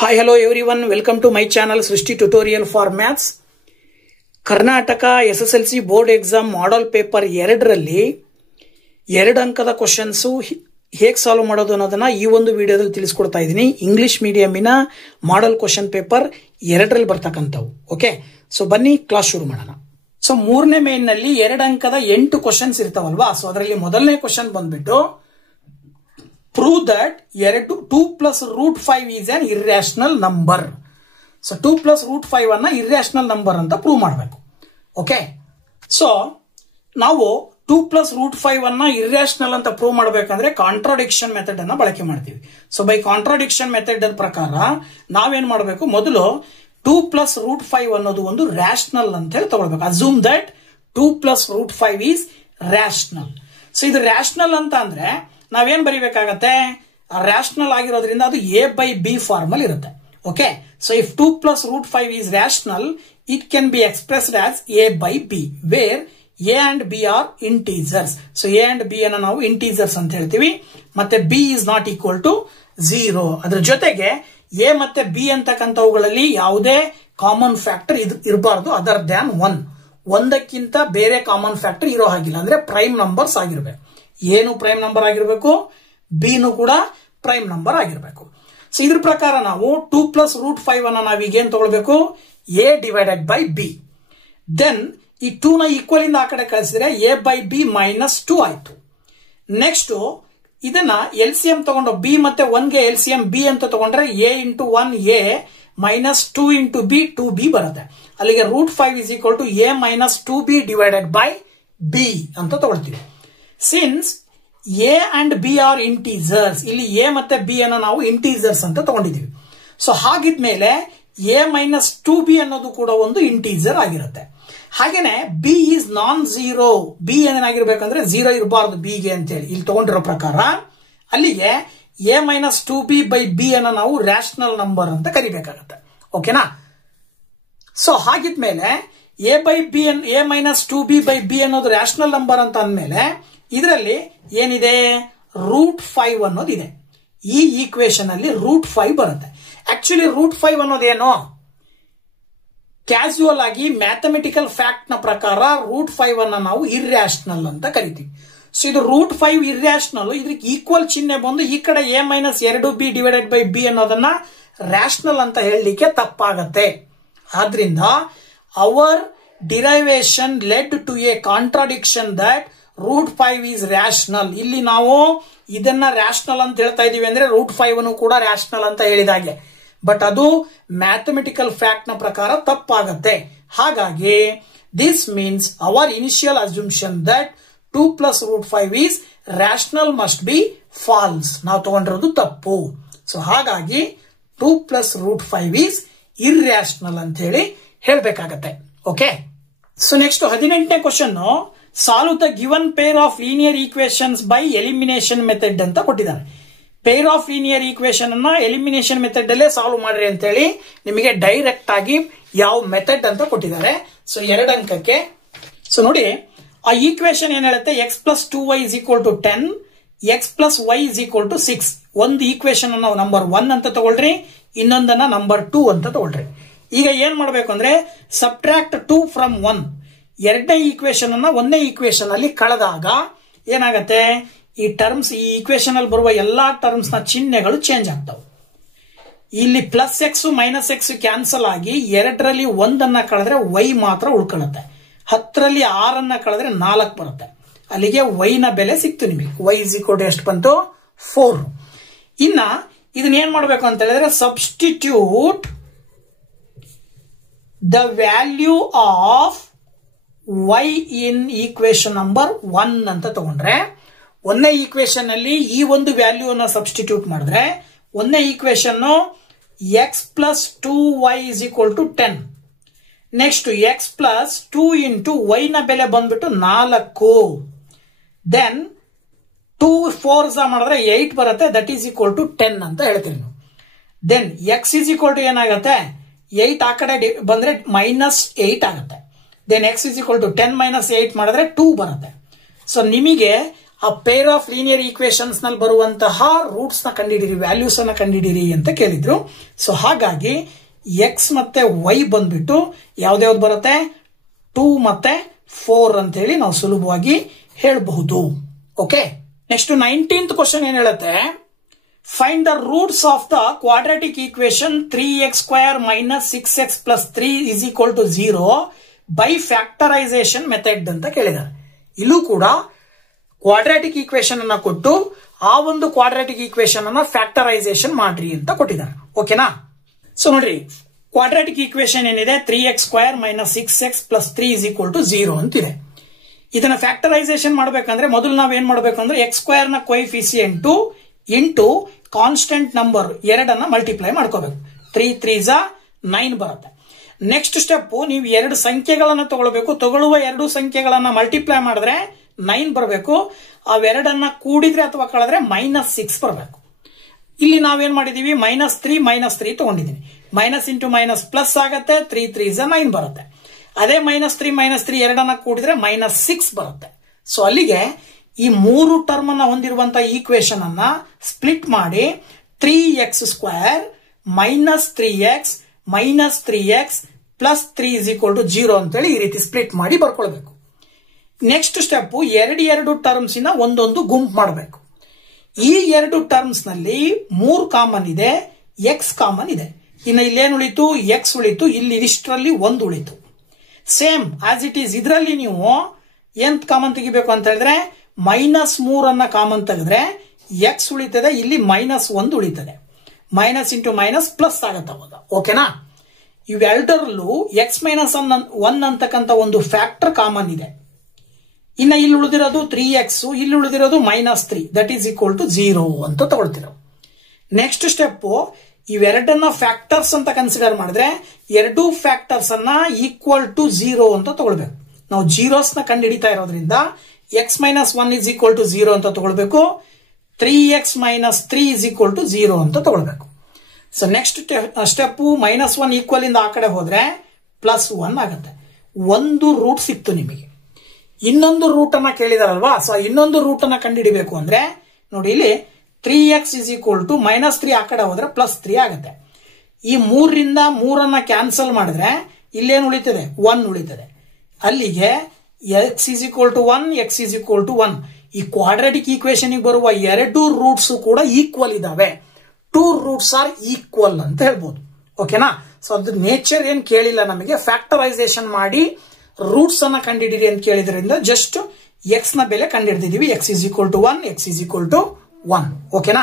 Hi, hello everyone. Welcome to my channel Srishti Tutorial for Maths. Karnataka SSLC board exam model paper 2ರಲ್ಲಿ 2 ಅಂಕದ questions ಹೇಗೆ solve ಮಾಡೋದು ಅನ್ನೋದನ್ನ ಈ ಒಂದು ವಿಡಿಯೋದಲ್ಲಿ ತಿಳಿಸ್ಕೊಡ್ತಾ ಇದ್ದೀನಿ. ಇಂಗ್ಲಿಷ್ ಮೀಡಿಯಂನ ಮಾಡಲ್ ಕ್ವೆಶ್ಚನ್ ಪೇಪರ್ 2ರಲ್ಲಿ ಬರ್ತಕ್ಕಂಥವು. ಓಕೆ, ಸೊ ಬನ್ನಿ ಕ್ಲಾಸ್ ಶುರು ಮಾಡೋಣ. ಸೊ ಮೂರನೇ ಮೇನ್ ನಲ್ಲಿ 2 ಅಂಕದ 8 ಕ್ವೆಶ್ಚನ್ಸ್ ಇರ್ತಾವಲ್ವಾ. ಸೊ ಅದರಲ್ಲಿ ಮೊದಲನೇ ಕ್ವೆಶ್ಚನ್ ಬಂದ್ಬಿಟ್ಟು prove that 2 plus root 5 is an irrational number. So 2 plus root 5 ಅನ್ನ irrational number ಅಂತ ಪ್ರೂವ್ ಮಾಡಬೇಕು. ಓಕೆ, ಸೊ ನಾವು 2 plus root 5 ಅನ್ನ irrational ಅಂತ ಪ್ರೂವ್ ಮಾಡಬೇಕಂದ್ರೆ ಕಾಂಟ್ರಾಡಿಕ್ಷನ್ ಮೆಥಡ್ ಅನ್ನ ಬಳಕೆ ಮಾಡ್ತೀವಿ. ಸೊ ಬೈ ಕಾಂಟ್ರಾಡಿಕ್ಷನ್ ಮೆಥಡ್ ಪ್ರಕಾರ ನಾವೇನ್ ಮಾಡಬೇಕು, ಮೊದಲು 2 plus root 5 ಅನ್ನೋದು ಒಂದು ರ್ಯಾಷನಲ್ ಅಂತ ಹೇಳಿ ತಗೊಳ್ಬೇಕು. Assume that 2 plus root 5 is rational. So ಇದು ರ್ಯಾಷನಲ್ ಅಂತ ಅಂದ್ರೆ ನಾವೇನ್ ಬರೀಬೇಕಾಗತ್ತೆ, ರ್ಯಾಷನಲ್ ಆಗಿರೋದ್ರಿಂದ ಅದು ಎ ಬೈ ಬಿ ಫಾರ್ಮ್ ಅಲ್ಲಿ ಇರುತ್ತೆ. Okay, so if 2 plus root 5 is rational, it can be expressed as a by b, where a and b are integers. So a and b ಅನ್ನ ನಾವು integers ಅಂತ ಹೇಳ್ತೀವಿ, ಮತ್ತೆ b is not equal to 0. ಅದ್ರ ಜೊತೆಗೆ a ಮತ್ತೆ b ಅಂತಕ್ಕಂಥವುಗಳಲ್ಲಿ ಯಾವುದೇ common factor ಇರಬಾರ್ದು ಅದರ್ ದ್ಯಾನ್ 1. ಒಂದಕ್ಕಿಂತ ಬೇರೆ ಕಾಮನ್ ಫ್ಯಾಕ್ಟರ್ ಇರೋ ಹಾಗಿಲ್ಲ, ಅಂದ್ರೆ ಪ್ರೈಮ್ ನಂಬರ್ಸ್ ಆಗಿರ್ಬೇಕು. ಏನು ಪ್ರೈಮ್ ನಂಬರ್ ಆಗಿರಬೇಕು, ಬಿನು ಕೂಡ ಪ್ರೈಮ್ ನಂಬರ್ ಆಗಿರಬೇಕು. ಸೊ ಇದ್ರ ಪ್ರಕಾರ ನಾವು 2 plus root 5 ಅನ್ನ ನಾವೀಗ ಏನ್ ತಗೊಳ್ಬೇಕು, a divided by B. Then ಈ 2 ನ ಈಕ್ವಲ್ ಇಂದ ಆ ಕಡೆ ಕಳಿಸಿದ್ರೆ a ಬೈ ಬಿ ಮೈನಸ್ 2 ಆಯ್ತು. ನೆಕ್ಸ್ಟ್ ಇದನ್ನ LCM ತಗೊಂಡು b ಮತ್ತೆ 1 ಗೆ LCM b ಅಂತ ತಗೊಂಡ್ರೆ a into 1 a minus 2 into b 2b ಬರುತ್ತೆ. ಅಲ್ಲಿಗೆ root 5 is equal to a minus 2b divided by b ಅಂತ ತಗೊಳ್ತೀವಿ. Since A and B are integers, ಇಲ್ಲಿ ಎ ಮತ್ತೆ ಬಿ ಅನ್ನ ನಾವು ಇಂಟೀಜರ್ಸ್ ಅಂತ ತಗೊಂಡಿದ್ದೀವಿ. ಸೊ ಹಾಗಿದ್ಮೇಲೆ ಎ ಮೈನಸ್ 2b ಅನ್ನೋದು ಕೂಡ ಒಂದು ಇಂಟೀಜರ್ ಆಗಿರುತ್ತೆ. ಹಾಗೇನೆ B is non zero, B ಏನಾಗಿರ್ಬೇಕಂದ್ರೆ 0 ಇರಬಾರ್ದು ಬಿಗೆ ಅಂತ ಹೇಳಿ ಇಲ್ಲಿ ತಗೊಂಡಿರೋ ಪ್ರಕಾರ. ಅಲ್ಲಿಗೆ A minus 2b by B ಅನ್ನ ನಾವು ರ್ಯಾಷನಲ್ ನಂಬರ್ ಅಂತ ಕರಿಬೇಕಾಗತ್ತೆ. ಓಕೆನಾ? ಸೊ ಹಾಗಿದ್ಮೇಲೆ A by B A minus 2b by B ಅನ್ನೋದು ರ್ಯಾಷನಲ್ ನಂಬರ್ ಅಂತ ಅಂದ್ಮೇಲೆ ಇದರಲ್ಲಿ ಏನಿದೆ, ರೂಟ್ 5 ಅನ್ನೋದಿದೆ. ಈ ಈಕ್ವೇಶನ್ ಅಲ್ಲಿ ರೂಟ್ 5 ಬರುತ್ತೆ. ಆಕ್ಚುಲಿ ರೂಟ್ 5 ಅನ್ನೋದೇನು, ಕ್ಯಾಸುವಲ್ ಆಗಿ ಮ್ಯಾಥಮೆಟಿಕಲ್ ಫ್ಯಾಕ್ಟ್ ನ ಪ್ರಕಾರ ರೂಟ್ 5 ಅನ್ನ ನಾವು ಇರ್ರ್ಯಾಷನಲ್ ಅಂತ ಕರಿತೀವಿ. ಸೊ ಇದು ರೂಟ್ 5 ಇರ್ರ್ಯಾಷನಲ್, ಇದಕ್ಕೆ ಈಕ್ವಲ್ ಚಿಹ್ನೆ ಬಂದು ಈ ಕಡೆ A minus 2b divided by B ಅನ್ನೋದನ್ನ ರ್ಯಾಷನಲ್ ಅಂತ ಹೇಳಲಿಕ್ಕೆ ತಪ್ಪಾಗತ್ತೆ. ಆದ್ರಿಂದ our derivation led to a contradiction that root 5 is rational. ಇಲ್ಲಿ ನಾವು ಇದನ್ನ ರ್ಯಾಷನಲ್ ಅಂತ ಹೇಳ್ತಾ ಇದೀವಿ ಅಂದ್ರೆ ರೂಟ್ 5 ಅನ್ನು ಕೂಡ ರ್ಯಾಷನಲ್ ಅಂತ ಹೇಳಿದಾಗೆ, ಬಟ್ ಅದು ಮ್ಯಾಥಮೆಟಿಕಲ್ ಫ್ಯಾಕ್ಟ್ ನ ಪ್ರಕಾರ ತಪ್ಪಾಗತ್ತೆ. ಹಾಗಾಗಿ this means our initial assumption that 2 plus root 5 is rational must be false. ನಾವು ತಗೊಂಡಿರೋದು ತಪ್ಪು. ಸೊ ಹಾಗಾಗಿ 2 plus root 5 ಈಸ್ ಇರ್ರ್ಯಾಷನಲ್ ಅಂತ ಹೇಳಿ ಹೇಳ್ಬೇಕಾಗತ್ತೆ. ಓಕೆ, ಸೊ ನೆಕ್ಸ್ಟ್ 18ನೇ question, solve the given pair of linear equations by elimination method ಅಂತ ಕೊಟ್ಟಿದ್ದಾರೆ. ಪೇರ್ ಆಫ್ ಲೀನಿಯರ್ ಈಕ್ವೇಶನ್ ಅನ್ನ ಎಲಿಮಿನೇಷನ್ ಮೆಥಡ್ ಅಲ್ಲೇ ಸಾಲ್ವ್ ಮಾಡ್ರಿ ಅಂತ ಹೇಳಿ ನಿಮಗೆ ಡೈರೆಕ್ಟ್ ಆಗಿ ಯಾವ ಮೆಥಡ್ ಅಂತ ಕೊಟ್ಟಿದ್ದಾರೆ. ಸೊ 2 ಅಂಕಕ್ಕೆ. ಸೊ ನೋಡಿ, ಆ ಈಕ್ವೇಶನ್ ಏನ್ ಹೇಳುತ್ತೆ, x plus 2y is equal to 10, x plus y is equal to 6. ಒಂದು ಈಕ್ವೇಶನ್ ಅನ್ನ ನಂಬರ್ 1 ಅಂತ ತಗೊಳ್ರಿ, ಇನ್ನೊಂದನ್ನ ನಂಬರ್ 2 ಅಂತ ತಗೊಳ್ರಿ. ಈಗ ಏನ್ ಮಾಡ್ಬೇಕು ಅಂದ್ರೆ ಸಬ್ಟ್ರಾಕ್ಟ್ 2 ಫ್ರಮ್ 1. ಎರಡನೇ ಈಕ್ವೇಶನ್ ಅನ್ನ ಒಂದನೇ ಈಕ್ವೇಶನ್ ಅಲ್ಲಿ ಕಳೆದಾಗ ಏನಾಗತ್ತೆ, ಈ ಟರ್ಮ್ಸ್, ಈ ಈಕ್ವೇಶನ್ ಅಲ್ಲಿ ಬರುವ ಎಲ್ಲಾ ಟರ್ಮ್ಸ್ ನ ಚಿಹ್ನೆಗಳು ಚೇಂಜ್ ಆಗ್ತಾವೆ. ಇಲ್ಲಿ plus X minus X cancel ಆಗಿ 2ರಲ್ಲಿ 1 ಕಳೆದ್ರೆ ವೈ ಮಾತ್ರ ಉಳ್ಕೊಳ್ಳುತ್ತೆ. 10ರಲ್ಲಿ 6 ಕಳೆದ್ರೆ 4 ಬರುತ್ತೆ. ಅಲ್ಲಿಗೆ ವೈ ನ ಬೆಲೆ ಸಿಕ್ತು ನಿಮಗೆ. ವೈ ಇಸ್ ಈಕ್ವಲ್ ಟು ಎಷ್ಟು ಬಂತು, 4. ಇನ್ನ ಇದನ್ನ ಏನ್ ಮಾಡ್ಬೇಕು ಅಂತ ಹೇಳಿದ್ರೆ substitute the value of y in equation number 1 ಅಂತ ತಗೊಂಡ್ರೆ, ಒಂದನೇ ಈಕ್ವೇಶನ್ ಅಲ್ಲಿ ಈ ಒಂದು ವ್ಯಾಲ್ಯೂ ಅನ್ನ ಸಬ್ಸ್ಟಿಟ್ಯೂಟ್ ಮಾಡಿದ್ರೆ ಒಂದನೇ equation x plus 2y is equal to 10. Next x plus 2 into y ನ ಬೆಲೆ ಬಂದ್ಬಿಟ್ಟು 4. ದೆನ್ 2 4 ಮಾಡಿದ್ರೆ 8 ಬರುತ್ತೆ, ದಟ್ ಈಸ್ ಈಕ್ವಲ್ ಟು 10 ಅಂತ ಹೇಳ್ತೀವಿ ನಾವು. Then x is equal to ಏನಾಗುತ್ತೆ, 8 ಆ ಕಡೆ ಬಂದ್ರೆ ಮೈನಸ್ 8 ಆಗುತ್ತೆ. Then x is equal to 10 minus 8 ಮಾಡಿದ್ರೆ 2 ಬರುತ್ತೆ. ಸೊ ನಿಮಗೆ ಆ ಪೇರ್ ಆಫ್ ಲೀನಿಯರ್ ಈಕ್ವೇಶನ್ಸ್ ನಲ್ಲಿ ಬರುವಂತಹ ರೂಟ್ಸ್ ನ ಕಂಡಿಡಿರಿ, ವ್ಯಾಲ್ಯೂಸ್ ಅನ್ನ ಕಂಡಿಡಿರಿ ಅಂತ ಕೇಳಿದ್ರು. ಸೊ ಹಾಗಾಗಿ ಎಕ್ಸ್ ಮತ್ತೆ ವೈ ಬಂದ್ಬಿಟ್ಟು ಯಾವ್ದ್ಯಾವ್ದು ಬರುತ್ತೆ, 2 ಮತ್ತೆ 4 ಅಂತ ಹೇಳಿ ನಾವು ಸುಲಭವಾಗಿ ಹೇಳಬಹುದು. ಓಕೆ, ನೆಕ್ಸ್ಟ್ 19th ಕ್ವಶನ್ ಏನ್ ಹೇಳುತ್ತೆ, find the roots of the quadratic equation 3x² - 6x + 3 = 0 by factorisation method ಅಂತ ಕೇಳಿದ್ದಾರೆ. ಇಲ್ಲೂ ಕೂಡ ಕ್ವಾಡ್ರಾಟಿಕ್ ಈಕ್ವೇಶನ್ ಅನ್ನ ಕೊಟ್ಟು ಆ ಒಂದು ಕ್ವಾಡ್ರಾಟಿಕ್ ಈಕ್ವೇಶನ್ ಅನ್ನ ಫ್ಯಾಕ್ಟರೈಸೇಷನ್ ಮಾಡ್ರಿ ಅಂತ ಕೊಟ್ಟಿದ್ದಾರೆ. ಓಕೆನಾ? ಸೊ ನೋಡ್ರಿ, ಕ್ವಾಡ್ರಾಟಿಕ್ ಈಕ್ವೇಶನ್ ಏನಿದೆ 3x² - 6x + 3 = 0 ಅಂತಿದೆ. ಇದನ್ನ ಫ್ಯಾಕ್ಟರೈಸೇಷನ್ ಮಾಡಬೇಕಂದ್ರೆ ಮೊದಲು ನಾವೇನ್ ಮಾಡಬೇಕಂದ್ರೆ x² ನ ಕೊಯಿಫಿಸಿಯೆಂಟ್ ಇಂಟು ಕಾನ್ಸ್ಟೆಂಟ್ ನಂಬರ್ 2 ಮಲ್ಟಿಪ್ಲೈ ಮಾಡ್ಕೋಬೇಕು. 3 3s 9 ಬರುತ್ತೆ. ನೆಕ್ಸ್ಟ್ ಸ್ಟೆಪ್, ನೀವು 2 ಸಂಖ್ಯೆಗಳನ್ನ ತಗೊಳ್ಬೇಕು. ತಗೊಳ್ಳುವ 2 ಸಂಖ್ಯೆಗಳನ್ನ ಮಲ್ಟಿಪ್ಲೈ ಮಾಡಿದ್ರೆ 9 ಬರಬೇಕು. ಅವೆರಡನ್ನ ಕೂಡಿದ್ರೆ ಅಥವಾ ಕಳೆದ್ರೆ -6 ಬರಬೇಕು. ಇಲ್ಲಿ ನಾವೇನ್ ಮಾಡಿದೀವಿ, -3 -3 ತಗೊಂಡಿದೀನಿ. ಮೈನಸ್ ಇಂಟು ಮೈನಸ್ ಪ್ಲಸ್ ಆಗತ್ತೆ, 3 3s 9 ಬರುತ್ತೆ. ಅದೇ -3 -3 ಎರಡನ್ನ ಕೂಡಿದ್ರೆ -6 ಬರುತ್ತೆ. ಸೊ ಅಲ್ಲಿಗೆ ಈ 3 ಟರ್ಮ್ ಅನ್ನ ಹೊಂದಿರುವಂತಹ ಈಕ್ವೇಶನ್ ಅನ್ನ ಸ್ಪ್ಲಿಟ್ ಮಾಡಿ 3x² - 3x -3x + 3 = 0 ಅಂತೇಳಿ ಈ ರೀತಿ ಸ್ಪ್ಲಿಟ್ ಮಾಡಿ ಬರ್ಕೊಳ್ಬೇಕು. ನೆಕ್ಸ್ಟ್ ಸ್ಟೆಪ್, 2 ಟರ್ಮ್ಸ್ ಇಂದ ಒಂದೊಂದು ಗುಂಪು ಮಾಡಬೇಕು. ಈ 2 ಟರ್ಮ್ಸ್ ನಲ್ಲಿ 3 ಕಾಮನ್ ಇದೆ, x ಕಾಮನ್ ಇದೆ. ಇನ್ನು ಇಲ್ಲೇನು ಉಳಿತು, x ಉಳಿತು. ಇಲ್ಲಿ ಇಷ್ಟರಲ್ಲಿ 1 ಉಳಿತು. ಸೇಮ್ ಆಸ್ ಇಟ್ ಈಸ್ ಇದರಲ್ಲಿ ನೀವು ಎಂತ ಕಾಮನ್ ತೆಗಿಬೇಕು ಅಂತ ಹೇಳಿದ್ರೆ -3 ಅನ್ನ ಕಾಮನ್ ತೆಗೆದ್ರೆ x ಉಳಿತದೆ, ಇಲ್ಲಿ -1 ಉಳಿತದೆ. ಮೈನಸ್ ಇಂಟು ಮೈನಸ್ ಪ್ಲಸ್ ಆಗತ್ತೆ ಅವಾಗ. ಓಕೆನಾ? ಇವೆರಡರಲ್ಲೂ x - 1 ಅಂತಕ್ಕಂಥ ಒಂದು ಫ್ಯಾಕ್ಟರ್ ಕಾಮನ್ ಇದೆ. ಇನ್ನ ಇಲ್ಲಿ ಉಳಿದಿರೋದು 3x, ಇಲ್ಲಿ ಉಳಿದಿರೋದು -3, ದಟ್ ಈಸ್ = 0 ಅಂತ ತಗೊಳ್ತಿರೋ. ನೆಕ್ಸ್ಟ್ ಸ್ಟೆಪ್, ಇವೆರಡನ್ನ ಫ್ಯಾಕ್ಟರ್ಸ್ ಅಂತ ಕನ್ಸಿಡರ್ ಮಾಡಿದ್ರೆ 2 ಫ್ಯಾಕ್ಟರ್ಸ್ ಅನ್ನ = 0 ಅಂತ ತಗೊಳ್ಬೇಕು. ನಾವು ಜೀರೋಸ್ ನ ಕಂಡು ಹಿಡಿತಾ ಇರೋದ್ರಿಂದ x - 1 = 0 ಅಂತ ತಗೊಳ್ಬೇಕು. 3x - 3 = 0 ಅಂತ ತಗೊಳ್ಬೇಕು. ಸೊ ನೆಕ್ಸ್ಟ್ ಸ್ಟೆಪ್, -1 ಈಕ್ವಲ್ ಇಂದ ಆ ಕಡೆ ಹೋದ್ರೆ +1 ಆಗುತ್ತೆ. ಒಂದು ರೂಟ್ ಸಿಕ್ತು ನಿಮಗೆ. ಇನ್ನೊಂದು ರೂಟ್ ಅನ್ನ ಕೇಳಿದಾರಲ್ವಾ, ಸೊ ಇನ್ನೊಂದು ರೂಟ್ ಅನ್ನ ಕಂಡುಹಿಡಿಬೇಕು ಅಂದ್ರೆ ನೋಡಿ, ಇಲ್ಲಿ 3x = -3 ಆ ಕಡೆ ಹೋದ್ರೆ +3 ಆಗುತ್ತೆ. ಈ 3 ರಿಂದ 3 ಅನ್ನ ಕ್ಯಾನ್ಸಲ್ ಮಾಡಿದ್ರೆ ಇಲ್ಲೇನು ಉಳಿತದೆ, 1 ಉಳಿತದೆ. ಅಲ್ಲಿಗೆ x = 1, x = 1. ಈ ಕ್ವಾಡ್ರಾಟಿಕ್ ಈಕ್ವೇಶನ್ ಬರುವ 2 ರೂಟ್ಸ್ ಕೂಡ ಈಕ್ವಲ್ ಇದಾವೆ. 2 ರೂಟ್ಸ್ ಆರ್ ಈಕ್ವಲ್ ಅಂತ ಹೇಳ್ಬೋದು. ಓಕೆನಾ? ಸೊ ಅದ್ರ ನೇಚರ್ ಏನ್ ಕೇಳಿಲ್ಲ ನಮಗೆ. ಫ್ಯಾಕ್ಟರೈಸೇಷನ್ ಮಾಡಿ ರೂಟ್ಸ್ ಅನ್ನ ಕಂಡುಹಿಡಿರಿ ಅಂತ ಕೇಳಿದ್ರಿಂದ ಜಸ್ಟ್ x ನ ಬೆಲೆ ಕಂಡುಹಿಡಿದಿದ್ದೀವಿ. x = 1, x = 1. ಓಕೆನಾ?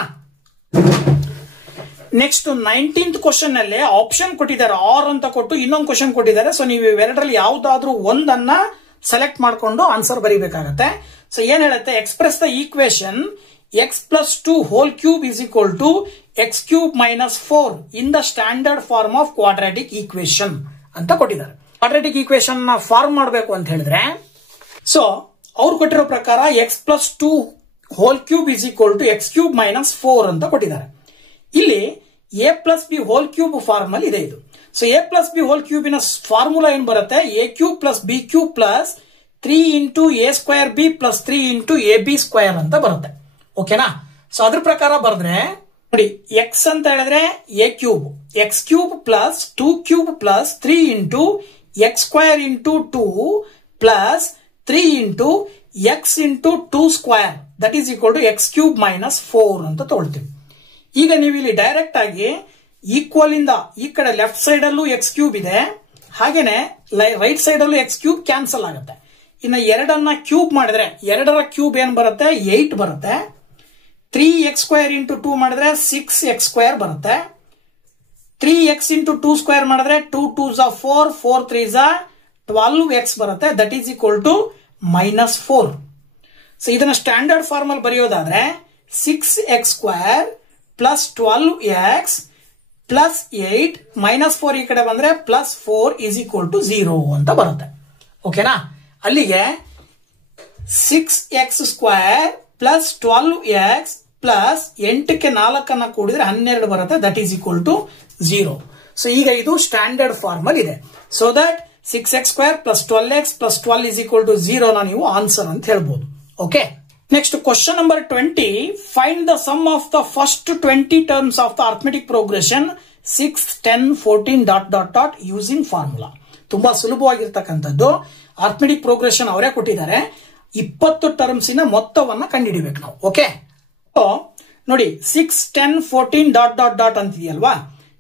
ನೆಕ್ಸ್ಟ್ 19th ಕ್ವಶನ್ ನಲ್ಲಿ ಆಪ್ಷನ್ ಕೊಟ್ಟಿದ್ದಾರೆ, ಆರ್ ಅಂತ ಕೊಟ್ಟು ಇನ್ನೊಂದು ಕ್ವಶನ್ ಕೊಟ್ಟಿದ್ದಾರೆ. ಸೊ ನೀವು ಇವೆರಡರಲ್ಲಿ ಯಾವ್ದಾದ್ರೂ ಒಂದನ್ನ ಸೆಲೆಕ್ಟ್ ಮಾಡ್ಕೊಂಡು ಆನ್ಸರ್ ಬರೀಬೇಕಾಗತ್ತೆ. ಸೊ ಏನ್ ಹೇಳುತ್ತೆ, express the equation x + 2 whole cube = x³ - 4 in the standard form of quadratic equation ಅಂತ ಕೊಟ್ಟಿದ್ದಾರೆ. ಕ್ವಾಡ್ರಾಟಿಕ್ ಈಕ್ವೇಶನ್ ನ ಫಾರ್ಮ್ ಮಾಡಬೇಕು ಅಂತ ಹೇಳಿದ್ರೆ, ಸೊ ಅವ್ರು ಕೊಟ್ಟಿರೋ ಪ್ರಕಾರ x + 2 whole cube = x³ - 4 ಅಂತ ಕೊಟ್ಟಿದ್ದಾರೆ. ಇಲ್ಲಿ a + b whole cube form ಅಲ್ಲಿ ಇದೆ ಇದು. So a + b whole cube ನ ಫಾರ್ಮುಲಾ ಏನ್ ಬರುತ್ತೆ, a³ + b³ + 3 × a² b + 3 × ab² ಅಂತ ಬರುತ್ತೆ. ಓಕೆನಾ? ಸೊ ಅದ್ರ ಪ್ರಕಾರ ಬರೆದ್ರೆ ನೋಡಿ, x ಅಂತ ಹೇಳಿದ್ರೆ a³ x³ + 2³ + 3 × x² × 2 + 3 × x × 2² that is = x³ - 4 ಅಂತ ತಗೊಳ್ತೀವಿ. ಈಗ ನೀವು ಇಲ್ಲಿ ಡೈರೆಕ್ಟ್ ಆಗಿ ಈಕ್ವಲ್ ಇಂದ ಈ ಕಡೆ ಲೆಫ್ಟ್ ಸೈಡ್ ಅಲ್ಲೂ x³ ಇದೆ, ಹಾಗೇನೆ ರೈಟ್ ಸೈಡ್ ಅಲ್ಲೂ x³ ಕ್ಯಾನ್ಸಲ್ ಆಗುತ್ತೆ. ಇನ್ನು 2 ಕ್ಯೂಬ್ ಮಾಡಿದ್ರೆ 2ರ ಕ್ಯೂಬ್ ಏನ್ ಬರುತ್ತೆ, 8 ಬರುತ್ತೆ. 3x² × 2 ಮಾಡಿದ್ರೆ 6x² ಬರುತ್ತೆ. 3x × 2² ಮಾಡಿದ್ರೆ 2 2s 4, 4 3s 12x ಬರುತ್ತೆ. That is = -4. ಸೊ ಇದನ್ನ ಸ್ಟ್ಯಾಂಡರ್ಡ್ ಫಾರ್ಮ್ ಅಲ್ಲಿ ಬರೆಯೋದಾದ್ರೆ 6x² + 12x + 8 -4 ಈ ಕಡೆ ಬಂದ್ರೆ +4 = 0 ಅಂತ ಬರುತ್ತೆ. ಓಕೆನಾ? ಅಲ್ಲಿಗೆ 6x² + 12x + 8ಕ್ಕೆ 4 ಕೂಡಿದ್ರೆ 12 ಬರುತ್ತೆ. That is = 0. ಸೊ ಈಗ ಇದು ಸ್ಟ್ಯಾಂಡರ್ಡ್ ಫಾರ್ಮ್ ಅಲ್ಲಿ ಇದೆ. ಸೊ ದಟ್ 6x² + 12x + 12 = 0 ನೀವು ಆನ್ಸರ್ ಅಂತ ಹೇಳ್ಬೋದು. Okay, Next, question number 20. Find the sum of the first 20 terms of the arithmetic progression 6, 10, 14 ... using formula. ತುಂಬಾ ಸುಲಭವಾಗಿರ್ತಕ್ಕಂಥದ್ದು. ಅರ್ಥಮೆಟಿಕ್ ಪ್ರೋಗ್ರೆಷನ್ ಅವರೇ ಕೊಟ್ಟಿದ್ದಾರೆ. 20 ಟರ್ಮ್ಸಿನ ಮೊತ್ತವನ್ನ ಕಂಡುಹಿಡಿಬೇಕು ನಾವು. ಓಕೆ, ನೋಡಿ 6, 10, 14 ... ಅಂತಿದೆಯಲ್ವಾ,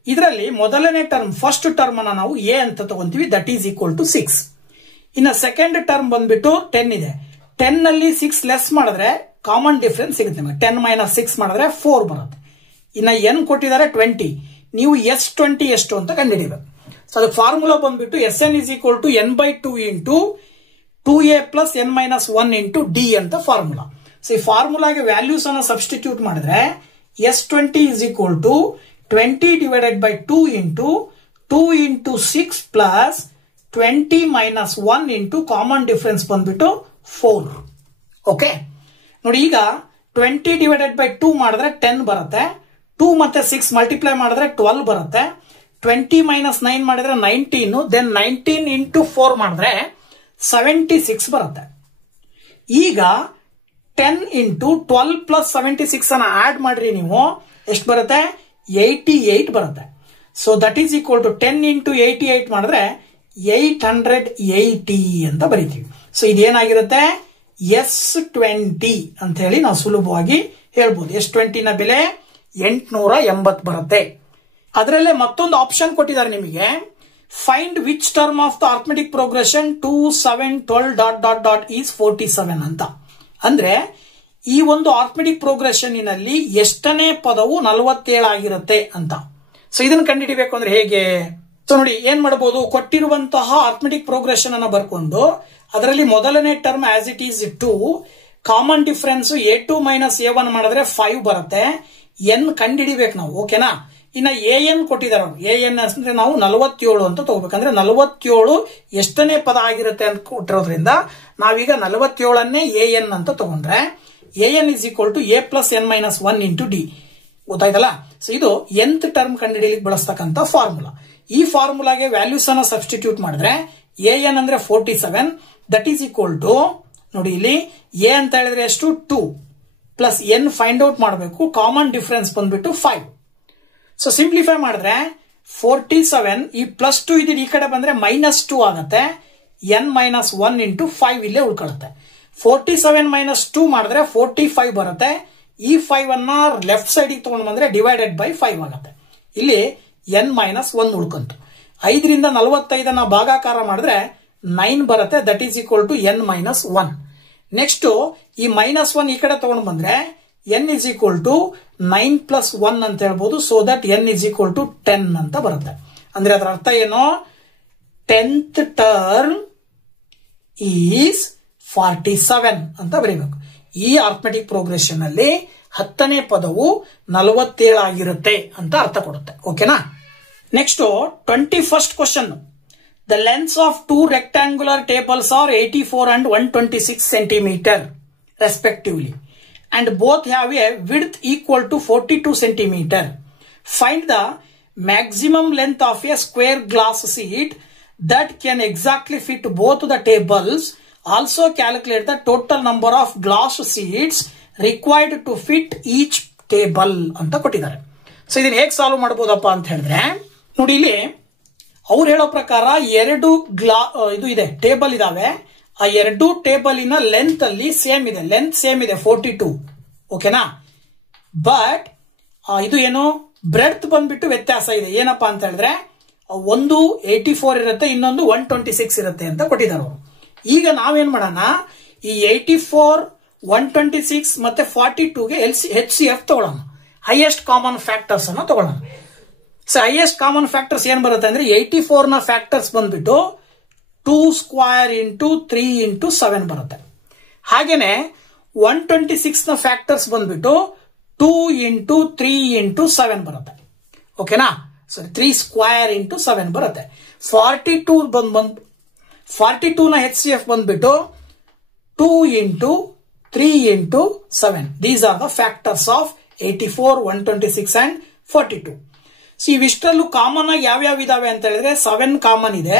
ಇದರಲ್ಲಿ ಮೊದಲನೇ ಟರ್ಮ್ ಫಸ್ಟ್ ಟರ್ಮ್ ಅನ್ನ ನಾವು ಎ ಅಂತ ತಗೊಂತೀವಿ, ದಟ್ ಈಸ್ ಈಕ್ವಲ್ ಟು 6. ಇನ್ನ ಸೆಕೆಂಡ್ ಟರ್ಮ್ ಬಂದ್ಬಿಟ್ಟು 10 ಇದೆ. 10 ನಲ್ಲಿ 6 ಲೆಸ್ ಮಾಡಿದ್ರೆ ಕಾಮನ್ ಡಿಫರೆನ್ಸ್ ಸಿಗುತ್ತೆ ನಿಮಗೆ. 10 - 6 ಮಾಡಿದ್ರೆ 4 ಬರುತ್ತೆ. ಇನ್ನ ಎನ್ ಕೊಟ್ಟಿದ್ದಾರೆ 20. ನೀವು S20 ಎಷ್ಟು ಅಂತ ಕಂಡುಹಿಡಿಯಬೇಕು. ಸೊ ಅದಕ್ಕೆ ಫಾರ್ಮುಲಾ ಬಂದ್ಬಿಟ್ಟು Sn is equal to n/2 into 2a plus n - 1 into d ಅಂತ ಫಾರ್ಮುಲಾ. ಸೊ ಈ ಫಾರ್ಮುಲಾಗೆ ವ್ಯಾಲ್ಯೂಸ್ ಅನ್ನ ಸಬ್ಸ್ಟಿಟ್ಯೂಟ್ ಮಾಡಿದ್ರೆ S20 is equal to 20 divided by 2 into 2 into 6 plus 20 minus 1 into common difference ಬಂದ್ಬಿಟ್ಟು 4. ಓಕೆ, ನೋಡಿ ಈಗ 20 divided by 2 ಮಾಡಿದ್ರೆ 10 ಬರುತ್ತೆ. 2 ಮತ್ತೆ 6 ಮಲ್ಟಿಪ್ಲೈ ಮಾಡಿದ್ರೆ 12 ಬರುತ್ತೆ. 20 minus 9 ಮಾಡಿದ್ರೆ 19. ದೆನ್ 19 into 4 ಮಾಡಿದ್ರೆ 76 ಬರುತ್ತೆ. ಈಗ 10 into 12 plus 76 ಅನ್ನ ಆಡ್ ಮಾಡ್ರಿ ನೀವು, ಎಷ್ಟು ಬರುತ್ತೆ? 88 ಬರುತ್ತೆ. So that is equal to 10 into 88 ಮಾಡಿದ್ರೆ 880 ಅಂತ ಬರೀತೀವಿ. ಸೊ ಇದೇನಾಗಿರುತ್ತೆ? S20 ಅಂತ ಹೇಳಿ ನಾವು ಸುಲಭವಾಗಿ ಹೇಳ್ಬೋದು. S20 ನ ಬೆಲೆ 880 ಬರುತ್ತೆ. ಅದರಲ್ಲೇ ಮತ್ತೊಂದು ಆಪ್ಷನ್ ಕೊಟ್ಟಿದ್ದಾರೆ ನಿಮಗೆ, find which term of the arithmetic progression 2, 7, 12 ... is 47 ಅಂತ. ಅಂದ್ರೆ ಈ ಒಂದು ಅರ್ಥಮೆಟಿಕ್ ಪ್ರೋಗ್ರೆಷನ್ ನಲ್ಲಿ ಎಷ್ಟನೇ ಪದವು 47 ಆಗಿರುತ್ತೆ ಅಂತ. ಸೊ ಇದನ್ನು ಕಂಡುಹಿಡಿಬೇಕು ಅಂದ್ರೆ ಹೇಗೆ? ಸೊ ನೋಡಿ, ಏನ್ ಮಾಡಬಹುದು, ಕೊಟ್ಟಿರುವಂತಹ ಅರ್ಥಮೆಟಿಕ್ ಪ್ರೋಗ್ರೆಷನ್ ಅನ್ನ ಬರ್ಕೊಂಡು ಅದರಲ್ಲಿ ಮೊದಲನೇ term as it is 2, common difference a2 - a1 ಮಾಡಿದ್ರೆ 5 ಬರುತ್ತೆ. ಎನ್ ಕಂಡುಹಿಡಿಬೇಕು ನಾವು. ಓಕೆನಾ? ಇನ್ನ ಎನ್ ಕೊಟ್ಟಿದ್ದಾರೆ. ಎನ್ ಅಂದ್ರೆ ನಾವು 47 ಅಂತ ತಗೋಬೇಕಂದ್ರೆ 47 ಎಷ್ಟನೇ ಪದ ಆಗಿರುತ್ತೆ ಅಂತ ಕೊಟ್ಟಿರೋದ್ರಿಂದ ನಾವೀಗ 47ಅನ್ನೇ ಎನ್ ಅಂತ ತಗೊಂಡ್ರೆ n is equal to a plus n - 1 into d. ಗೊತ್ತಾಯ್ತಲ್ಲ? ಸೊ ಇದು nth ಟರ್ಮ್ ಕಂಡುಹಿಡಿಯಲಿಕ್ಕೆ ಬಳಸ್ತಕ್ಕಂಥ ಫಾರ್ಮುಲಾ. ಈ ಫಾರ್ಮುಲಾಗೆ ವ್ಯಾಲ್ಯೂಸ್ ಅನ್ನ ಸಬ್ಸ್ಟಿಟ್ಯೂಟ್ ಮಾಡಿದ್ರೆ ಎನ್ ಅಂದ್ರೆ 47, ದಟ್ ಈಸ್ ಈಕ್ವಲ್ ಟು, ನೋಡಿ ಇಲ್ಲಿ ಎ ಅಂತ ಹೇಳಿದ್ರೆ ಎಷ್ಟು? 2 ಪ್ಲಸ್ ಎನ್ ಫೈಂಡ್ ಔಟ್ ಮಾಡಬೇಕು. ಕಾಮನ್ ಡಿಫರೆನ್ಸ್ ಬಂದ್ಬಿಟ್ಟು 5. ಸೊ ಸಿಂಪ್ಲಿಫೈ ಮಾಡಿದ್ರೆ 47, ಈ ಪ್ಲಸ್ 2 ಇದೆ ಈ ಕಡೆ ಬಂದ್ರೆ -2 ಆಗುತ್ತೆ. n - 1 into 5 ಇಲ್ಲೇ ಉಳ್ಕೊಳ್ಳುತ್ತೆ. 47 - 2 ಮಾಡಿದ್ರೆ 45 ಬರುತ್ತೆ. ಈ 5 ಅನ್ನ ಲೆಫ್ಟ್ ಸೈಡ್ ತಗೊಂಡು ಬಂದ್ರೆ ಡಿವೈಡೆಡ್ ಬೈ 5 ಆಗುತ್ತೆ. ಇಲ್ಲಿ n - 1 ಉಳ್ಕೊಂತು. 5ರಿಂದ 45 ಭಾಗಾಕಾರ ಮಾಡಿದ್ರೆ 9 ಬರುತ್ತೆ. That is equal to n - 1. Next ಈ -1 ಈ ಕಡೆ ತಗೊಂಡು ಬಂದ್ರೆ n is equal to 9 plus 1 ಅಂತ ಹೇಳ್ಬೋದು. So that n is equal to 10 ಅಂತ ಬರುತ್ತೆ. ಅಂದ್ರೆ ಅದರ ಅರ್ಥ ಏನು? 10th ಟರ್ಮ್ ಈಸ್ 47 ಅಂತ ಬರೀಬೇಕು. ಈ ಅರ್ಥಮೆಟಿಕ್ ಪ್ರೋಗ್ರೆಷನ್ ಅಲ್ಲಿ 10ನೇ ಪದವು 47 ಆಗಿರುತ್ತೆ ಅಂತ ಅರ್ಥ ಕೊಡುತ್ತೆ. ಓಕೆನಾ? Next 21st question. The lengths of 2 rectangular tables are 84 and 126 centimeter respectively, and both have a width equal to 42 centimeter. Find the maximum length of a square glass sheet that can exactly fit both the tables. Also calculate the total number of glass sheets required to fit each table ಅಂತ ಕೊಟ್ಟಿದ್ದಾರೆ. So ಇದನ್ನ ಹೇಗೆ solve ಮಾಡಬಹುದಪ್ಪ ಅಂತ ಹೇಳಿದ್ರೆ, ನೋಡಿ ಇಲ್ಲಿ ಅವ್ರು ಹೇಳೋ ಪ್ರಕಾರ 2 ಇದು ಇದೆ, ಟೇಬಲ್ ಇದಾವೆ. ಆ 2 ಟೇಬಲಿನ ಲೆಂತ್ ಅಲ್ಲಿ ಸೇಮ್ ಇದೆ, ಲೆಂತ್ ಸೇಮ್ ಇದೆ 42. ಓಕೆನಾ? ಬಟ್ ಇದು ಏನು, ಬ್ರೆಡ್ತ್ ಬಂದ್ಬಿಟ್ಟು ವ್ಯತ್ಯಾಸ ಇದೆ. ಏನಪ್ಪಾ ಅಂತ ಹೇಳಿದ್ರೆ ಒಂದು 84 ಇರುತ್ತೆ, ಇನ್ನೊಂದು 126 ಇರುತ್ತೆ ಅಂತ ಕೊಟ್ಟಿದ್ದಾರೆ ಅವರು. ಈಗ ನಾವೇನ್ ಮಾಡೋಣ, ಈ 84, 126 ಮತ್ತೆ 42ಗೆ HCF ತಗೊಳ್ಳೋಣ, ಹೈಯೆಸ್ಟ್ ಕಾಮನ್ ಫ್ಯಾಕ್ಟರ್ಸ್ ಅನ್ನ ತಗೊಳ್ಳೋಣ. ಸೊ ಹೈಯೆಸ್ಟ್ ಕಾಮನ್ ಫ್ಯಾಕ್ಟರ್ಸ್ ಏನ್ ಬರುತ್ತೆ ಅಂದ್ರೆ 84 ನ ಫ್ಯಾಕ್ಟರ್ಸ್ ಬಂದ್ಬಿಟ್ಟು 2 ಸ್ಕ್ವೇರ್ ಇಂಟು 3 ಇಂಟು 7 ಬರುತ್ತೆ. ಹಾಗೇನೆ 126 ನ ಫ್ಯಾಕ್ಟರ್ಸ್ ಬಂದ್ಬಿಟ್ಟು 2 ಇಂಟು 3 ಇಂಟು 7 ಬರುತ್ತೆ. ಓಕೆನಾ? ಸೊ 3 ಸ್ಕ್ವೇರ್ ಇಂಟು 7 ಬರುತ್ತೆ. 42 ನ HCF ಬಂದ್ಬಿಟ್ಟು 2 into 3 into 7. These are the factors of 84, 126 and 42. So ಇವಿಷ್ಟರಲ್ಲೂ ಕಾಮನ್ ಆಗಿ ಯಾವ್ಯಾವ ಇದಾವೆ ಅಂತ ಹೇಳಿದ್ರೆ 7 ಕಾಮನ್ ಇದೆ,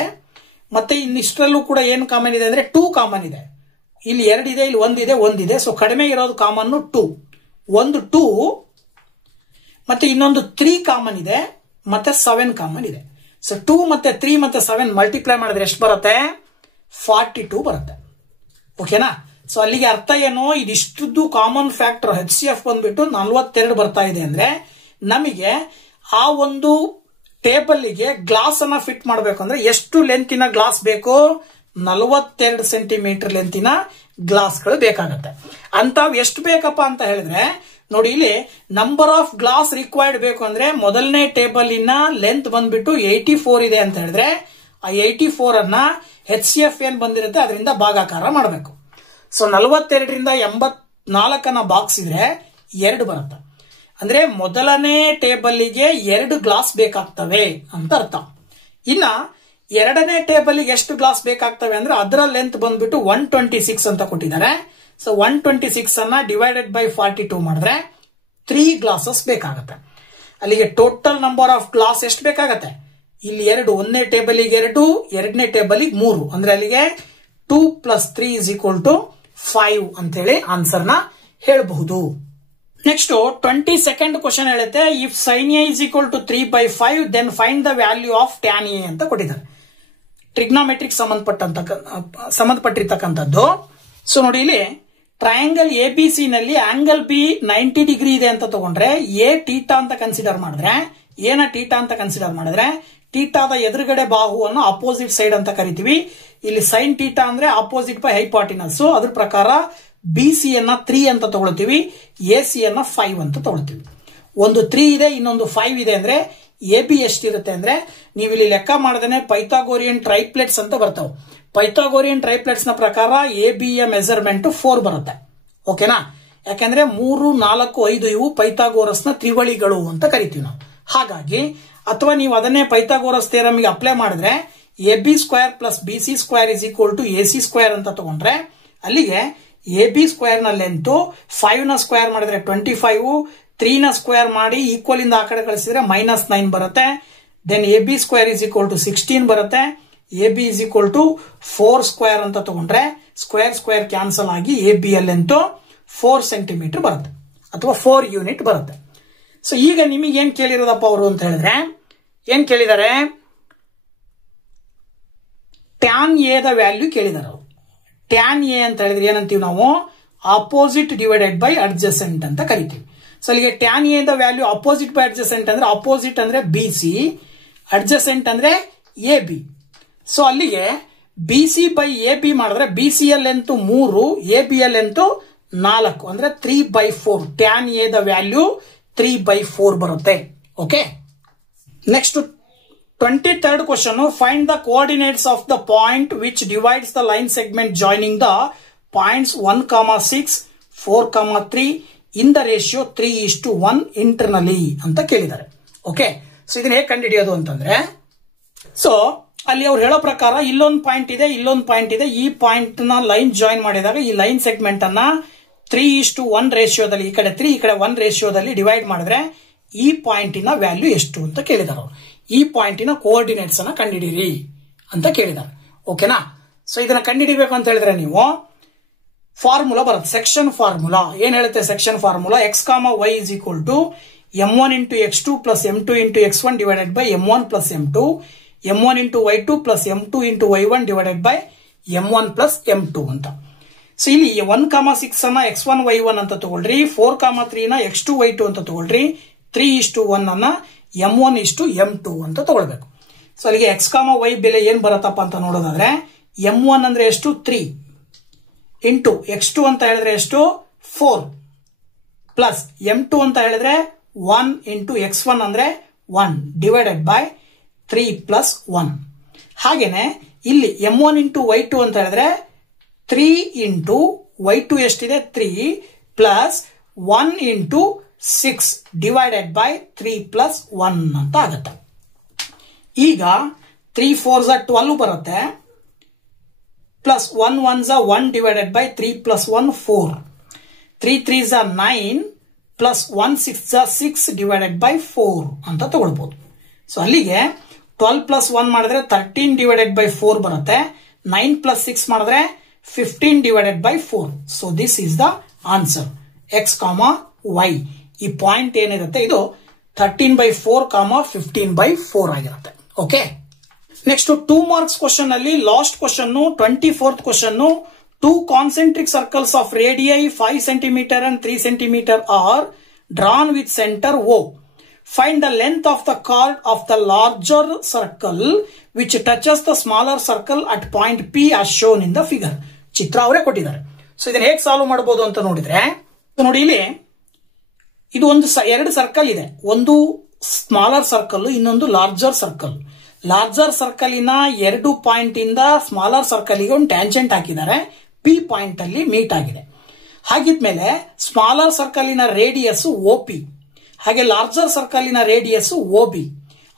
ಮತ್ತೆ ಇನ್ನಿಷ್ಟರಲ್ಲೂ ಕೂಡ ಏನು ಕಾಮನ್ ಇದೆ ಅಂದ್ರೆ 2 ಕಾಮನ್ ಇದೆ. ಇಲ್ಲಿ 2 ಇದೆ, ಇಲ್ಲಿ 1 ಇದೆ, 1 ಇದೆ. ಸೊ ಕಡಿಮೆ ಇರೋದು ಕಾಮನ್ 2, ಒಂದು 2 ಮತ್ತೆ ಇನ್ನೊಂದು 3 ಕಾಮನ್ ಇದೆ, ಮತ್ತೆ 7 ಕಾಮನ್ ಇದೆ. ಸೊ 2 ಮತ್ತೆ 3 ಮತ್ತೆ 7 ಮಲ್ಟಿಪ್ಲೈ ಮಾಡಿದ್ರೆ ಎಷ್ಟು ಬರುತ್ತೆ? 42 ಬರುತ್ತೆ. ಓಕೆನಾ? ಸೊ ಅಲ್ಲಿಗೆ ಅರ್ಥ ಏನು, ಇದಿಷ್ಟದ್ದು ಕಾಮನ್ ಫ್ಯಾಕ್ಟರ್ HCF ಬಂದ್ಬಿಟ್ಟು 42 ಬರ್ತಾ ಇದೆ ಅಂದ್ರೆ ನಮಗೆ ಆ ಒಂದು ಟೇಬಲ್ಗೆ ಗ್ಲಾಸ್ ಅನ್ನ ಫಿಟ್ ಮಾಡಬೇಕು ಅಂದ್ರೆ ಎಷ್ಟು ಲೆಂತಿನ ಗ್ಲಾಸ್ ಬೇಕು? 42 ಸೆಂಟಿಮೀಟರ್ ಲೆಂತಿನ ಗ್ಲಾಸ್ಗಳು ಬೇಕಾಗುತ್ತೆ. ಅಂತಾವ್ ಎಷ್ಟು ಬೇಕಪ್ಪ ಅಂತ ಹೇಳಿದ್ರೆ ನೋಡಿ, ಇಲ್ಲಿ ನಂಬರ್ ಆಫ್ ಗ್ಲಾಸ್ ರಿಕ್ವೈರ್ಡ್ ಬೇಕು ಅಂದ್ರೆ ಮೊದಲನೇ ಟೇಬಲ್ ಇನ್ನ ಲೆಂತ್ ಬಂದ್ಬಿಟ್ಟು 84 ಇದೆ ಅಂತ ಹೇಳಿದ್ರೆ ಆ 84 ಅನ್ನ HCF ಏನ್ ಬಂದಿರುತ್ತೆ ಅದರಿಂದ ಭಾಗಾಕಾರ ಮಾಡಬೇಕು. ಸೊ 42ರಿಂದ 84 ಬಾಕ್ಸ್ ಇದ್ರೆ 2 ಬರುತ್ತೆ. ಅಂದ್ರೆ ಮೊದಲನೇ ಟೇಬಲ್ಗೆ 2 ಗ್ಲಾಸ್ ಬೇಕಾಗ್ತವೆ ಅಂತ ಅರ್ಥ. ಇನ್ನ ಎರಡನೇ ಟೇಬಲ್ಗೆ ಎಷ್ಟು ಗ್ಲಾಸ್ ಬೇಕಾಗ್ತವೆ ಅಂದ್ರೆ ಅದರ ಲೆಂತ್ ಬಂದ್ಬಿಟ್ಟು 126 ಅಂತ ಕೊಟ್ಟಿದ್ದಾರೆ. ಸೊ 126 ಅನ್ನ ಡಿವೈಡೆಡ್ ಬೈ 42 ಮಾಡಿದ್ರೆ 3 ಗ್ಲಾಸಸ್ ಬೇಕಾಗುತ್ತೆ. ಅಲ್ಲಿಗೆ ಟೋಟಲ್ ನಂಬರ್ ಆಫ್ ಗ್ಲಾಸ್ ಎಷ್ಟು ಬೇಕಾಗತ್ತೆ? ಇಲ್ಲಿ 2, ಒಂದನೇ ಟೇಬಲ್ಗೆ 2, ಎರಡನೇ ಟೇಬಲ್ಗೆ 3, ಅಂದ್ರೆ ಅಲ್ಲಿಗೆ 2 + 3 = 5 ಅಂತೇಳಿ ಆನ್ಸರ್ ನ ಹೇಳಬಹುದು. ನೆಕ್ಸ್ಟ್ 22nd ಕ್ವಶನ್ ಹೇಳುತ್ತೆ, if sin A = 3/5 then find the value of tan A ಅಂತ ಕೊಟ್ಟಿದ್ದಾರೆ. ಟ್ರಿಗ್ನಾಮೆಟ್ರಿಕ್ ಸಂಬಂಧಪಟ್ಟಿರ್ತಕ್ಕಂಥದ್ದು. ಸೊ ನೋಡಿ, ಇಲ್ಲಿ ಟ್ರಯಾಂಗಲ್ ABC ನಲ್ಲಿ ಆಂಗಲ್ B 90 ಡಿಗ್ರಿ ಇದೆ ಅಂತ ತಗೊಂಡ್ರೆ A ಥೀಟಾ ಅಂತ ಕನ್ಸಿಡರ್ ಮಾಡಿದ್ರೆ, ಏನ ಥೀಟಾ ಅಂತ ಕನ್ಸಿಡರ್ ಮಾಡಿದ್ರೆ ಥೀಟಾದ ಎದುರುಗಡೆ ಬಾಹುವನ್ನು ಅಪೋಸಿಟ್ ಸೈಡ್ ಅಂತ ಕರಿತೀವಿ. ಇಲ್ಲಿ ಸೈನ್ ಥೀಟಾ ಅಂದ್ರೆ ಅಪೋಸಿಟ್ ಬೈ ಹೈಪಾಟಿನಸ್. ಅದ್ರ ಪ್ರಕಾರ BC ಯನ್ನ 3 ಅಂತ ತಗೊಳ್ತೀವಿ, AC ಯನ್ನ 5 ಅಂತ ತಗೊಳ್ತೀವಿ. ಒಂದು 3 ಇದೆ, ಇನ್ನೊಂದು 5 ಇದೆ ಅಂದ್ರೆ AB ಎಷ್ಟಿರುತ್ತೆ ಅಂದ್ರೆ ನೀವು ಇಲ್ಲಿ ಲೆಕ್ಕ ಮಾಡದೇನೆ ಪೈಥಾಗೋರಿಯನ್ ಟ್ರೈಪ್ಲೆಟ್ಸ್ ಅಂತ ಬರ್ತಾವೆ. ಪೈಥಾಗೋರಿಯನ್ ಟ್ರೈಪ್ಲೆಟ್ಸ್ ನ ಪ್ರಕಾರ AB ಯ ಮೆಜರ್ಮೆಂಟ್ 4 ಬರುತ್ತೆ. ಓಕೆನಾ? ಯಾಕಂದ್ರೆ 3, 4, 5 ಇವು ಪೈಥಾಗೋರಸ್ ನ ತ್ರಿವಳಿಗಳು ಅಂತ ಕರಿತೀವಿ ನಾವು. ಹಾಗಾಗಿ ಅಥವಾ ನೀವು ಅದನ್ನೇ ಪೈಥಾಗೋರಸ್ ಥಿಯರಮ್ಗೆ ಅಪ್ಲೈ ಮಾಡಿದ್ರೆ AB² + BC² = AC² ಅಂತ ತಗೊಂಡ್ರೆ ಅಲ್ಲಿಗೆ AB² ನ ಲೆಂತ್ 5 ನ ಸ್ಕ್ವೇರ್ ಮಾಡಿದ್ರೆ 25, 3 ನ ಸ್ಕ್ವೇರ್ ಮಾಡಿ ಈಕ್ವಲ್ ಇಂದ ಆ ಕಡೆ ಕಳಿಸಿದ್ರೆ -9 ಬರುತ್ತೆ. ದೆನ್ AB² = 16 ಬರುತ್ತೆ. AB = 4² ಅಂತ ತಗೊಂಡ್ರೆ ಸ್ಕ್ವೇರ್ ಕ್ಯಾನ್ಸಲ್ ಆಗಿ AB ಯ ಲೆಂತ್ 4 ಸೆಂಟಿಮೀಟರ್ ಬರುತ್ತೆ ಅಥವಾ 4 ಯೂನಿಟ್ ಬರುತ್ತೆ. ಸೊ ಈಗ ನಿಮಗೆ ಏನ್ ಕೇಳಿರೋದಪ್ಪ ಅವರು ಅಂತ ಹೇಳಿದ್ರೆ ಏನ್ ಕೇಳಿದ್ದಾರೆ? tan A ದ ವ್ಯಾಲ್ಯೂ ಕೇಳಿದಾರೆ ಅವರು. tan A ಅಂತ ಹೇಳಿದ್ರೆ ಏನಂತೀವಿ ನಾವು? ಅಪೋಸಿಟ್ ಡಿವೈಡೆಡ್ ಬೈ ಅಡ್ಜಸೆಂಟ್ ಅಂತ ಕರಿತೀವಿ. ಸೊ ಅಲ್ಲಿಗೆ tan A the value opposite by adjacent ಅಂದ್ರೆ ಅಪೋಸಿಟ್ ಅಂದ್ರೆ BC, ಅಡ್ಜಸೆಂಟ್ ಅಂದ್ರೆ AB. ಸೊ ಅಲ್ಲಿಗೆ BC ಬೈ AB ಮಾಡಿದ್ರೆ BC ಯ ಲೆಂತ್ 3, AB ಯ ಲೆಂತ್ 4 ಅಂದ್ರೆ 3/4. tan A ದ ವ್ಯಾಲ್ಯೂ 3/4 ಬರುತ್ತೆ. Okay, next 23rd question, find the coordinates of the point which divides the line segment joining the points 1,6, 4,3 in the ratio 3:1 internally ಅಂತ ಕೇಳಿದ್ದಾರೆ. Okay, so ಇದನ್ನ ಹೇಗೆ ಕಂಡುಹಿಡಿಯೋದು ಅಂತಂದ್ರೆ, so ಅಲ್ಲಿ ಅವ್ರು ಹೇಳೋ ಪ್ರಕಾರ ಇಲ್ಲೊಂದು ಪಾಯಿಂಟ್ ಇದೆ, ಇಲ್ಲೊಂದು ಪಾಯಿಂಟ್ ಇದೆ. ಈ ಪಾಯಿಂಟ್ ನ ಲೈನ್ ಜಾಯಿನ್ ಮಾಡಿದಾಗ ಈ ಲೈನ್ ಸೆಗ್ಮೆಂಟ್ ಅನ್ನ 3:1 ರೇಷಿಯೋದಲ್ಲಿ, ಈ ಕಡೆ 3 ಈ ಕಡೆ 1 ರೇಷಿಯೋದಲ್ಲಿ ಡಿವೈಡ್ ಮಾಡಿದ್ರೆ ಈ ಪಾಯಿಂಟಿನ ವ್ಯಾಲ್ಯೂ ಎಷ್ಟು ಅಂತ ಕೇಳಿದಾರೆ ಅವರು. ಈ ಪಾಯಿಂಟಿನ ಕೋಆರ್ಡಿನೇಟ್ಸ್ ಅನ್ನ ಕಂಡುಹಿಡಿಯಿರಿ ಅಂತ ಕೇಳಿದ್ದಾರೆ. ಓಕೆನಾ? ಸೊ ಇದನ್ನ ಕಂಡುಹಿಡಿಬೇಕು ಅಂತ ಹೇಳಿದ್ರೆ ನೀವು ಫಾರ್ಮುಲಾ ಬರುತ್ತೆ, ಸೆಕ್ಷನ್ ಫಾರ್ಮುಲಾ. ಏನ್ ಹೇಳುತ್ತೆ section formula? x, y = m1 × x2 + m2 × x1 divided by m1 + m2, m1 × y2 + m2 × y1 divided by m1 + m2 ಅಂತ. ಸೊ ಇಲ್ಲಿ 1,6 ಅನ್ನ x1 y1 ಅಂತ ತಗೊಳ್ರಿ, 4,3 ನ x2 y2 ಅಂತ ತಗೊಳ್ರಿ, 3:1 ಅನ್ನ m1 m2 ಅಂತ ತಗೊಳ್ಬೇಕು. ಸೊ ಅಲ್ಲಿಗೆ x, y ಬೆಲೆ ಏನ್ ಬರುತ್ತಪ್ಪ ಅಂತ ನೋಡೋದಾದ್ರೆ m1 ಅಂದ್ರೆ ಎಷ್ಟು? 3 ಇಂಟು x2 ಅಂತ ಹೇಳಿದ್ರೆ ಎಷ್ಟು? 4 ಪ್ಲಸ್ m2 ಅಂತ ಹೇಳಿದ್ರೆ 1 ಇಂಟು x1 ಅಂದ್ರೆ 1 ಡಿವೈಡೆಡ್ ಬೈ 3 + 1. ಹಾಗೇನೆ ಇಲ್ಲಿ m1 ಇಂಟು y2 ಅಂತ ಹೇಳಿದ್ರೆ 3 ಇಂಟು y2 ಎಷ್ಟಿದೆ? 3 ಪ್ಲಸ್ 1 ಇಂಟು 6 ಡಿವೈಡೆಡ್ ಬೈ 3 + 1 ಅಂತ ಆಗುತ್ತೆ. ಈಗ 3 4s 12 ಬರುತ್ತೆ, plus 1 1s 1 divided by 3 + 1 4, 3 3s 9 plus 1 6s 6 divided by 4 ಅಂತ ತಗೊಳ್ಬಹುದು. ಸೊ ಅಲ್ಲಿಗೆ 12 + 1 ಮಾಡಿದ್ರೆ 13 ಡಿವೈಡೆಡ್ ಬೈ 4 ಬರುತ್ತೆ, 9 + 6 ಮಾಡಿದ್ರೆ 15 divided by 4. So this is the answer. X, y. ಈ ಪಾಯಿಂಟ್ ಏನಿರುತ್ತೆ ಇದು 13/4, 15/4 ಆಗಿರುತ್ತೆ. ಓಕೆ, ನೆಕ್ಸ್ಟ್ 2 marks ಕ್ವಶನ್ ಅಲ್ಲಿ last question 24th question. 2 concentric circles of radii 5 cm and 3 cm are drawn with center O. Find the length of the chord of the larger circle which touches the smaller circle at point P as shown in the figure. ಚಿತ್ರ ಅವರೇ ಕೊಟ್ಟಿದ್ದಾರೆ. So ಇದನ್ನ ಹೇಗೆ solve ಮಾಡಬಹುದು ಅಂತ ನೋಡಿದ್ರೆ, ನೋಡಿ ಇಲ್ಲಿ ಇದು ಎರಡು ಸರ್ಕಲ್ ಇದೆ. ಒಂದು ಸ್ಮಾಲರ್ ಸರ್ಕಲ್, ಇನ್ನೊಂದು ಲಾರ್ಜರ್ ಸರ್ಕಲ್. ಲಾರ್ಜರ್ ಸರ್ಕಲ್ ಇನ 2 ಪಾಯಿಂಟ್ ಇಂದ ಸ್ಮಾಲರ್ ಸರ್ಕಲ್ ಗೆ ಒಂದು ಟ್ಯಾಂಜೆಂಟ್ ಹಾಕಿದ್ದಾರೆ. ಪಿ ಪಾಯಿಂಟ್ ಅಲ್ಲಿ ಮೀಟ್ ಆಗಿದೆ. ಹಾಗಿದ್ಮೇಲೆ ಸ್ಮಾಲರ್ ಸರ್ಕಲ್ ಇನ ರೇಡಿಯಸ್ OP, ಹಾಗೆ ಲಾರ್ಜರ್ ಸರ್ಕಲ್ ಇನ ರೇಡಿಯಸ್ OB.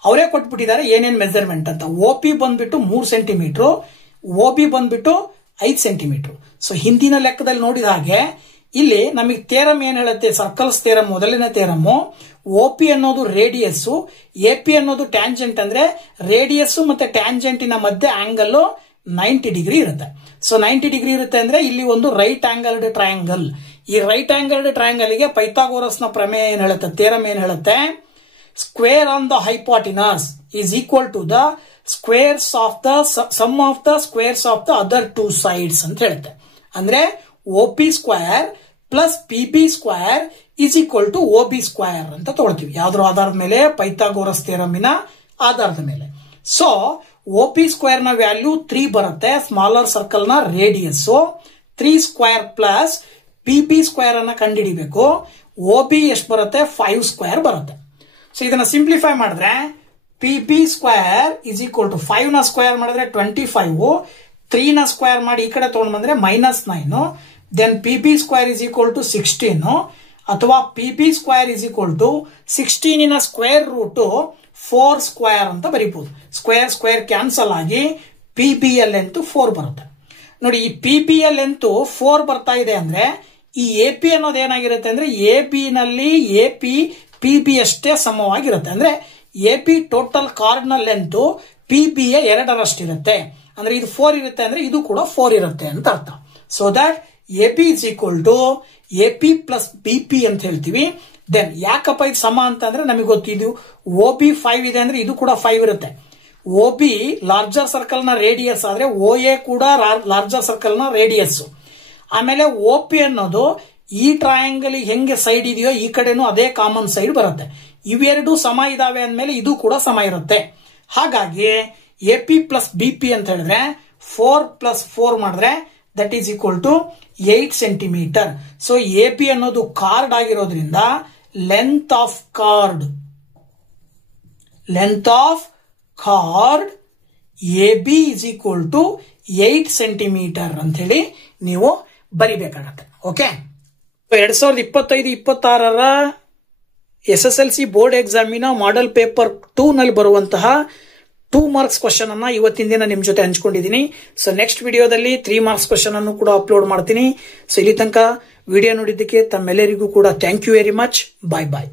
ಅವರೇ ಕೊಟ್ಬಿಟ್ಟಿದ್ದಾರೆ ಏನೇನ್ ಮೆಜರ್ಮೆಂಟ್ ಅಂತ. OP ಬಂದ್ಬಿಟ್ಟು 3 ಸೆಂಟಿಮೀಟರ್, OB ಬಂದ್ಬಿಟ್ಟು 5 ಸೆಂಟಿಮೀಟರ್. ಸೊ ಹಿಂದಿನ ಲೆಕ್ಕದಲ್ಲಿ ನೋಡಿದ ಹಾಗೆ ಇಲ್ಲಿ ನಮಗೆ ಥೇರಮ್ ಏನ್ ಹೇಳುತ್ತೆ, ಸರ್ಕಲ್ಸ್ ಥೇರಮ್ ಮೊದಲನೇ ಥೇರಮ್. OP ಅನ್ನೋದು ರೇಡಿಯಸ್, AP ಅನ್ನೋದು ಟ್ಯಾಂಜೆಂಟ್. ಅಂದ್ರೆ ರೇಡಿಯಸ್ ಮತ್ತೆ ಟ್ಯಾಂಜೆಂಟಿನ ಮಧ್ಯೆ ಆಂಗಲ್ 90 ಡಿಗ್ರಿ ಇರುತ್ತೆ. ಸೊ 90 ಡಿಗ್ರಿ ಇರುತ್ತೆ ಅಂದ್ರೆ ಇಲ್ಲಿ ಒಂದು ರೈಟ್ ಆಂಗಲ್ಡ್ ಟ್ರಯಾಂಗಲ್. ಈ ರೈಟ್ ಆಂಗಲ್ಡ್ ಟ್ರಯಾಂಗಲ್ ಗೆ ಪೈಥಾಗೋರಸ್ ನ ಪ್ರಮೇಯ ಏನ್ ಹೇಳುತ್ತೆ, ಥಿಯರಮ್ ಏನ್ ಹೇಳುತ್ತೆ, square on the hypotenuse is equal to the squares of the sum of the squares of the other 2 sides ಅಂತ ಹೇಳುತ್ತೆ. ಅಂದ್ರೆ OP square plus PB square is equal to OB square ಅಂತ ತಗೊಳ್ತೀವಿ. ಯಾವ್ದ್ರ ಆಧಾರದ ಮೇಲೆ, ಪೈಥಾಗೋರಸ್ ಥಿಯರಮಿನ ಆಧಾರದ ಮೇಲೆ. ಸೊ OP ಸ್ಕ್ವೇರ್ ನ ವ್ಯಾಲ್ಯೂ 3 ಬರುತ್ತೆ. ಸ್ಮಾಲರ್ ಸರ್ಕಲ್ ನ radius 3 square plus PB square ಅನ್ನ ಕಂಡುಹಿಡಿಬೇಕು. OB ಎಷ್ಟು ಬರುತ್ತೆ, 5 ಸ್ಕ್ವೇರ್ ಬರುತ್ತೆ. ಸೊ ಇದನ್ನ ಸಿಂಪ್ಲಿಫೈ ಮಾಡಿದ್ರೆ PB square is equal to 5 ನ ಸ್ಕ್ವೇರ್ ಮಾಡಿದ್ರೆ 25, 3 ನ ಸ್ಕ್ವೇರ್ ಮಾಡಿ ಈ ಕಡೆ ತಗೊಂಡ್ ಬಂದ್ರೆ -9, then PB square is equal to 16, ಅಥವಾ PB square is equal to 16 ನ ಸ್ಕ್ವೇರ್ ರೂಟ್ 4 ಸ್ಕ್ವೇರ್ ಅಂತ ಬರೀಬಹುದು. ಸ್ಕ್ವೇರ್ ಸ್ಕ್ವೇರ್ ಕ್ಯಾನ್ಸಲ್ ಆಗಿ PB ಯ ಲೆಂತ್ 4 ಬರುತ್ತೆ. ನೋಡಿ, ಈ PB ಯ ಲೆಂತ್ 4 ಬರ್ತಾ ಇದೆ ಅಂದ್ರೆ ಈ AP ಅನ್ನೋದು ಏನಾಗಿರುತ್ತೆ ಅಂದ್ರೆ AB ನಲ್ಲಿ AP PB ಅಷ್ಟೇ ಸಮವಾಗಿರುತ್ತೆ. ಅಂದ್ರೆ AP ಟೋಟಲ್ ಕಾರ್ಡ್ ನ ಲೆಂತ್ PB ಯ 2ರಷ್ಟಿರುತ್ತೆ. ಅಂದ್ರೆ ಇದು 4 ಇರುತ್ತೆ ಅಂದ್ರೆ ಇದು ಕೂಡ 4 ಇರುತ್ತೆ ಅಂತ ಅರ್ಥ. So that AP is equal to AP plus BP ಅಂತ ಹೇಳ್ತೀವಿ. ದೆನ್ ಯಾಕಪ್ಪ ಇದು ಸಮ ಅಂತ ಅಂದ್ರೆ ನಮಗೆ ಗೊತ್ತಿದ್ದು OB 5 ಇದೆ ಅಂದ್ರೆ ಇದು ಕೂಡ 5 ಇರುತ್ತೆ. OB ಲಾರ್ಜರ್ ಸರ್ಕಲ್ ನ ರೇಡಿಯಸ್ ಆದ್ರೆ OA ಕೂಡ ಲಾರ್ಜರ್ ಸರ್ಕಲ್ ನ ರೇಡಿಯಸ್. ಆಮೇಲೆ OP ಅನ್ನೋದು ಈ ಟ್ರಯಾಂಗಲ್ ಹೆಂಗೆ ಸೈಡ್ ಇದೆಯೋ ಈ ಕಡೆನೂ ಅದೇ ಕಾಮನ್ ಸೈಡ್ ಬರುತ್ತೆ. ಇವೆರಡು ಸಮ ಇದಾವೆ ಅಂದ್ಮೇಲೆ ಇದು ಕೂಡ ಸಮ ಇರುತ್ತೆ. ಹಾಗಾಗಿ AP ಪ್ಲಸ್ BP ಅಂತ ಹೇಳಿದ್ರೆ 4 ಪ್ಲಸ್ 4 ಮಾಡಿದ್ರೆ that is equal to 8 centimetre. So AP ಅನ್ನೋದು ಕಾರ್ಡ್ ಆಗಿರೋದ್ರಿಂದ length of chord AB is equal to 8 centimetre ಅಂತ ಹೇಳಿ ನೀವು ಬರಿಬೇಕಾಗತ್ತೆ. ಓಕೆ, 2025-26ರ SSLC ಬೋರ್ಡ್ ಎಕ್ಸಾಮಿನ ಮಾಡೆಲ್ ಪೇಪರ್ 2 ನಲ್ಲಿ ಬರುವಂತಹ 2 marks ಕ್ವಶನ್ ಅನ್ನ ಇವತ್ತಿನ ದಿನ ನಿಮ್ ಜೊತೆ ಹಂಚ್ಕೊಂಡಿದ್ದೀನಿ. ಸೊ ನೆಕ್ಸ್ಟ್ ವಿಡಿಯೋದಲ್ಲಿ 3 marks ಕ್ವಶನ್ ಅನ್ನು ಕೂಡ ಅಪ್ಲೋಡ್ ಮಾಡ್ತೀನಿ. ಸೊ ಇಲ್ಲಿ ತನಕ ವಿಡಿಯೋ ನೋಡಿದ್ದಕ್ಕೆ ತಮ್ಮೆಲ್ಲರಿಗೂ ಕೂಡ thank you very much. Bye bye.